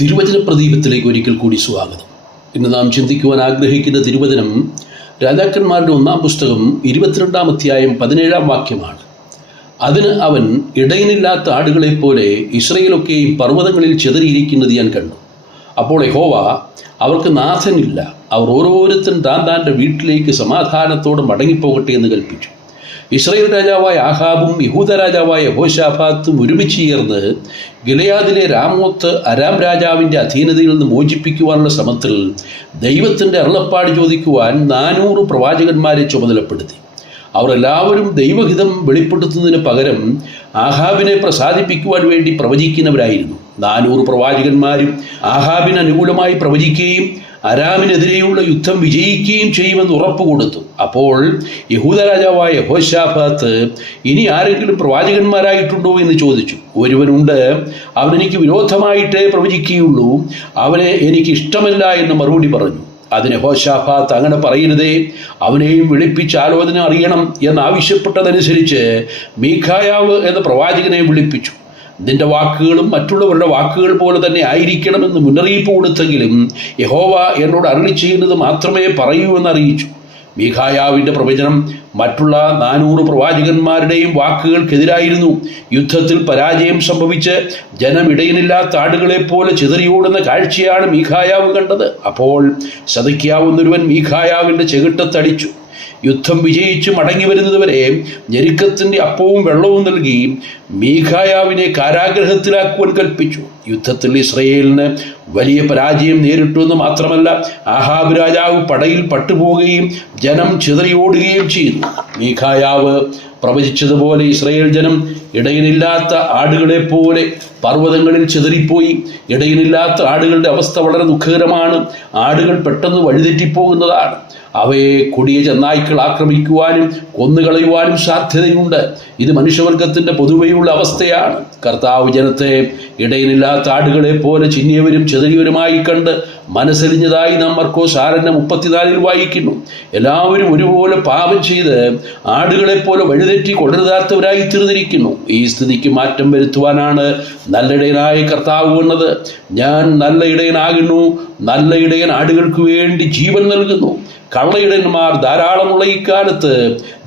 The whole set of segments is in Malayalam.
തിരുവചന പ്രദീപത്തിലേക്ക് ഒരിക്കൽ കൂടി സ്വാഗതം. ഇന്ന് നാം ചിന്തിക്കുവാൻ ആഗ്രഹിക്കുന്ന തിരുവചനം രാജാക്കന്മാരുടെ 1-ാം പുസ്തകം 22-ാം അധ്യായം 17-ാം വാക്യമാണ്. അതിന് അവൻ, ഇടയനില്ലാത്ത ആടുകളെപ്പോലെ ഇസ്രയേലൊക്കെയും പർവ്വതങ്ങളിൽ ചിതറിയിരിക്കുന്നത് ഞാൻ കണ്ടു. അപ്പോൾ യഹോവ, അവർക്ക് നാഥനില്ല, അവർ ഓരോരുത്തൻ താൻ്റെ വീട്ടിലേക്ക് സമാധാനത്തോടെ മടങ്ങിപ്പോകട്ടെ എന്ന് കൽപ്പിച്ചു. ഇസ്രായേൽ രാജാവായ ആഹാബും യഹൂദ രാജാവായ യഹോശാഫാത്തും ഒരുമിച്ച് ചേർന്ന് ഗിലെയാദിലെ രാമോത്ത് അരാം രാജാവിൻ്റെ അധീനതയിൽ നിന്ന് മോചിപ്പിക്കുവാനുള്ള ശ്രമത്തിൽ ദൈവത്തിൻ്റെ അരുളപ്പാട് ചോദിക്കുവാൻ 400 പ്രവാചകന്മാരെ ചുമതലപ്പെടുത്തി. അവർ എല്ലാവരും ദൈവഹിതം വെളിപ്പെടുത്തുന്നതിന് പകരം ആഹാബിനെ പ്രസാദിപ്പിക്കുവാൻ വേണ്ടി പ്രവചിക്കുന്നവരായിരുന്നു. 400 പ്രവാചകന്മാരും ആഹാബിന് അനുകൂലമായി പ്രവചിക്കുകയും അരാമിനെതിരെയുള്ള യുദ്ധം വിജയിക്കുകയും ചെയ്യുമെന്ന് ഉറപ്പ് കൊടുത്തു. അപ്പോൾ യഹൂദ രാജാവായ യഹോശാഫാത്ത്, ഇനി ആരെങ്കിലും പ്രവാചകന്മാരായിട്ടുണ്ടോ എന്ന് ചോദിച്ചു. ഒരുവനുണ്ട്, അവനെനിക്ക് വിരോധമായിട്ടേ പ്രവചിക്കുകയുള്ളൂ, അവനെ എനിക്ക് ഇഷ്ടമല്ല എന്ന് മറുപടി പറഞ്ഞു. അതിന് യഹോശാഫാത്ത്, അങ്ങനെ പറയരുതേ, അവനെയും വിളിപ്പിച്ച് ആലോചന അറിയണം എന്നാവശ്യപ്പെട്ടതനുസരിച്ച് മീഖായാവ് എന്ന പ്രവാചകനെ വിളിപ്പിച്ചു. നിന്റെ വാക്കുകളും മറ്റുള്ളവരുടെ വാക്കുകൾ പോലെ തന്നെ ആയിരിക്കണമെന്ന് മുന്നറിയിപ്പ് കൊടുത്തെങ്കിലും യഹോവ എന്നോട് അരുളി ചെയ്യുന്നത് മാത്രമേ പറയൂ എന്നറിയിച്ചു. മീഖായാവിൻ്റെ പ്രവചനം മറ്റുള്ള 400 പ്രവാചകന്മാരുടെയും വാക്കുകൾക്കെതിരായിരുന്നു. യുദ്ധത്തിൽ പരാജയം സംഭവിച്ച് ജനം ഇടയനില്ലാത്ത ആടുകളെപ്പോലെ ചിതറിയോടുന്ന കാഴ്ചയാണ് മീഖായാവ് കണ്ടത്. അപ്പോൾ സദക്യാവുന്നൊരുവൻ മീഖായാവിൻ്റെ ചെകിട്ടത്തടിച്ചു. യുദ്ധം വിജയിച്ച് മടങ്ങി വരുന്നതുവരെ ഞെരുക്കത്തിൻ്റെ അപ്പവും വെള്ളവും നൽകി മീഖായാവിനെ കാരാഗ്രഹത്തിലാക്കുവാൻ കൽപ്പിച്ചു. യുദ്ധത്തിൽ ഇസ്രയേലിന് വലിയ പരാജയം നേരിട്ടു എന്ന് മാത്രമല്ല, ആഹാബ് രാജാവ് പടയിൽ പട്ടുപോകുകയും ജനം ചിതറിയോടുകയും ചെയ്തു. മീഖായാവ് പ്രവചിച്ചതുപോലെ ഇസ്രയേൽ ജനം ഇടയനില്ലാത്ത ആടുകളെപ്പോലെ പർവ്വതങ്ങളിൽ ചിതറിപ്പോയി. ഇടയനില്ലാത്ത ആടുകളുടെ അവസ്ഥ വളരെ ദുഃഖകരമാണ്. ആടുകൾ പെട്ടെന്ന് വഴിതെറ്റിപ്പോകുന്നതാണ്. അവയെ കൊടിയ ചെന്നായ്ക്കൾ ആക്രമിക്കുവാനും കൊന്നുകളയുവാനും സാധ്യതയുണ്ട്. ഇത് മനുഷ്യവർഗത്തിൻ്റെ പൊതുവെയുള്ള അവസ്ഥയാണ്. കർത്താവ് ജനത്തെ ഇടയനില്ലാത്ത ആടുകളെ പോലെ ചിന്നിയവരും ചിതറിയവരുമായി കണ്ട് മനസ്സലിഞ്ഞതായി നാം മർക്കോസ് 6:34 വായിക്കുന്നു. എല്ലാവരും ഒരുപോലെ പാപം ചെയ്ത് ആടുകളെപ്പോലെ വഴിതെറ്റി കൊള്ളരുതാത്തവരായി തീർന്നിരിക്കുന്നു. ഈ സ്ഥിതിക്ക് മാറ്റം വരുത്തുവാനാണ് നല്ല ഇടയനായ കർത്താവ് വന്നത്. ഞാൻ നല്ല ഇടയനാകുന്നു, നല്ല ഇടയൻ ആടുകൾക്ക് വേണ്ടി ജീവൻ നൽകുന്നു. കള്ളയിടയന്മാർ ധാരാളമുള്ള ഇക്കാലത്ത്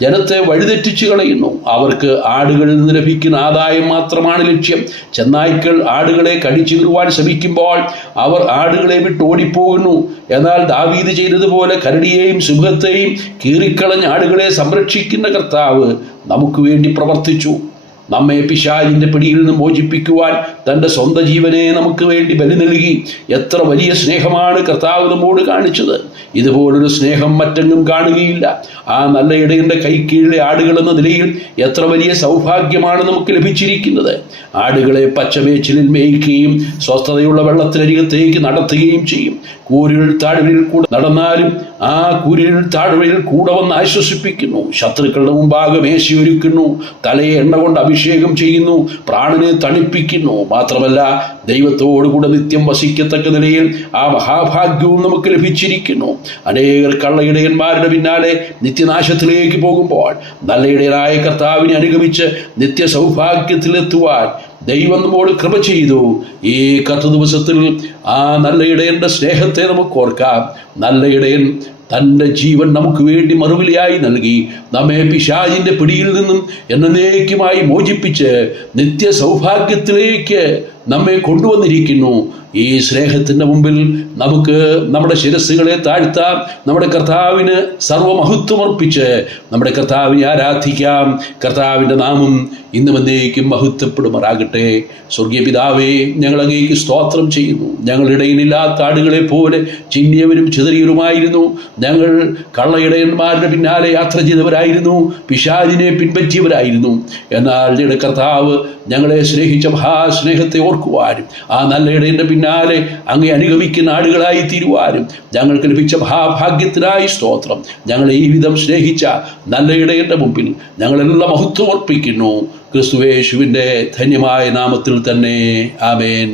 ജനത്തെ വഴിതെറ്റിച്ചു കളയുന്നു. അവർക്ക് ആടുകളിൽ നിന്ന് ലഭിക്കുന്ന ആദായം മാത്രമാണ് ലക്ഷ്യം. ചെന്നായ്ക്കൾ ആടുകളെ കടിച്ചീറുവാൻ ശ്രമിക്കുമ്പോൾ അവർ ആടുകളെ വിട്ട് ഓടിപ്പോകുന്നു. എന്നാൽ ദാവീദ് ചെയ്തതുപോലെ കരടിയെയും സിംഹത്തെയും കീറിക്കളഞ്ഞ ആടുകളെ സംരക്ഷിക്കുന്ന കർത്താവ് നമുക്ക് വേണ്ടി പ്രവർത്തിച്ചു. നമ്മെ പിശാചിൻ്റെ പിടിയിൽ നിന്ന് മോചിപ്പിക്കുവാൻ തൻ്റെ സ്വന്തം ജീവനെ നമുക്ക് വേണ്ടി ബലി നൽകി. എത്ര വലിയ സ്നേഹമാണ് കർത്താവ് നമ്മോട് കാണിച്ചത്! ഇതുപോലൊരു സ്നേഹം മറ്റെങ്ങും കാണുകയില്ല. ആ നല്ല ഇടയൻ്റെ കൈക്കീഴിലെ ആടുകൾ എന്ന നിലയിൽ എത്ര വലിയ സൗഭാഗ്യമാണ് നമുക്ക് ലഭിച്ചിരിക്കുന്നത്! ആടുകളെ പച്ചമേച്ചിലിൽ മേയ്ക്കുകയും സ്വസ്ഥതയുള്ള വെള്ളത്തിനരികത്തേക്ക് നടത്തുകയും ചെയ്യും. കൂരിരുൾ താഴ്വരയിൽ കൂടെ നടന്നാലും ആ കൂരിരുൾ താഴ്വരയിൽ കൂടെ വന്ന് ആശ്വസിപ്പിക്കുന്നു. ശത്രുക്കളുടെ മുമ്പാകെ മേശയൊരുക്കുന്നു. തലയെ എണ്ണ കൊണ്ട് അഭിഷേകം ചെയ്യുന്നു. പ്രാണനെ തണുപ്പിക്കുന്നു. മാത്രമല്ല, ദൈവത്തോടുകൂടെ നിത്യം വസിക്കത്തക്ക നിലയിൽ ആ മഹാഭാഗ്യവും നമുക്ക് ലഭിച്ചിരിക്കുന്നു. അനേകർ കള്ളയിടയന്മാരുടെ പിന്നാലെ നിത്യനാശത്തിലേക്ക് പോകുമ്പോൾ നല്ല ഇടയനായ കർത്താവിനെ അനുഗമിച്ച് നിത്യ സൗഭാഗ്യത്തിലെത്തുവാൻ ദൈവം നമ്മോട് കൃപ ചെയ്തു. ഈ ദിവസത്തിൽ ആ നല്ല ഇടയൻ്റെ സ്നേഹത്തെ നമുക്ക് ഓർക്കാം. നല്ല ഇടയൻ തൻ്റെ ജീവൻ നമുക്ക് വേണ്ടി മറുവിലയായി നൽകി നമ്മെ പിശാചിൻ്റെ പിടിയിൽ നിന്നും എന്നേക്കുമായി മോചിപ്പിച്ച് നിത്യ സൗഭാഗ്യത്തിലേക്ക് നമ്മെ കൊണ്ടുവന്നിരിക്കുന്നു. ഈ സ്നേഹത്തിൻ്റെ മുമ്പിൽ നമുക്ക് നമ്മുടെ ശിരസ്സുകളെ താഴ്ത്താം. നമ്മുടെ കർത്താവിന് സർവമഹത്വമർപ്പിച്ച് നമ്മുടെ കർത്താവിനെ ആരാധിക്കാം. കർത്താവിൻ്റെ നാമം ഇന്നും എന്നേക്കും മഹത്വപ്പെടുമാറാകട്ടെ. സ്വർഗീയ പിതാവേ, ഞങ്ങൾ അങ്ങേക്ക് സ്തോത്രം ചെയ്യുന്നു. ഞങ്ങളിടയിലില്ലാത്ത ആടുകളെ പോലെ ചിന്നിയവരും ചിതറിയവരുമായിരുന്നു. ഞങ്ങൾ കള്ളയിടയന്മാരുടെ പിന്നാലെ യാത്ര ചെയ്തവരായിരുന്നു, പിശാചിനെ പിൻപറ്റിയവരായിരുന്നു. എന്നാൽ ഞങ്ങളുടെ കർത്താവ് ഞങ്ങളെ സ്നേഹിച്ച മഹാസ്നേഹത്തെ ഓർക്കുവാനും ആ നല്ല ഇടയൻ്റെ പിന്നാലെ അങ്ങേ അനുഗമിക്കുന്ന ആടുകളായി തീരുവാനും ഞങ്ങൾക്ക് ലഭിച്ച മഹാഭാഗ്യത്തിനായി സ്തോത്രം. ഞങ്ങളെ ഈ വിധം സ്നേഹിച്ച നല്ല ഇടയൻ്റെ മുമ്പിൽ ഞങ്ങളെല്ലാം മഹത്വം അർപ്പിക്കുന്നു. ക്രിസ്തുയേശുവിൻ്റെ ധന്യമായ നാമത്തിൽ തന്നെ. ആമേൻ.